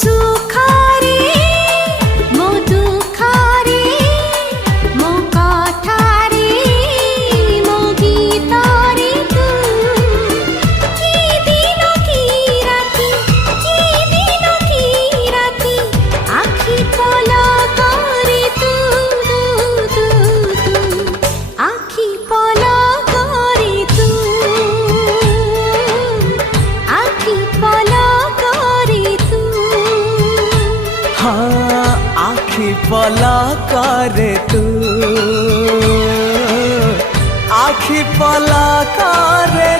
सुखारे मो दुखारे मो कथारे मो गीतारे तू की दिन की राती आखि पलकरे तू आखि पलकरे तू आखि पलकरे तू हाँ आखि पलकरे तू आखि पलकरे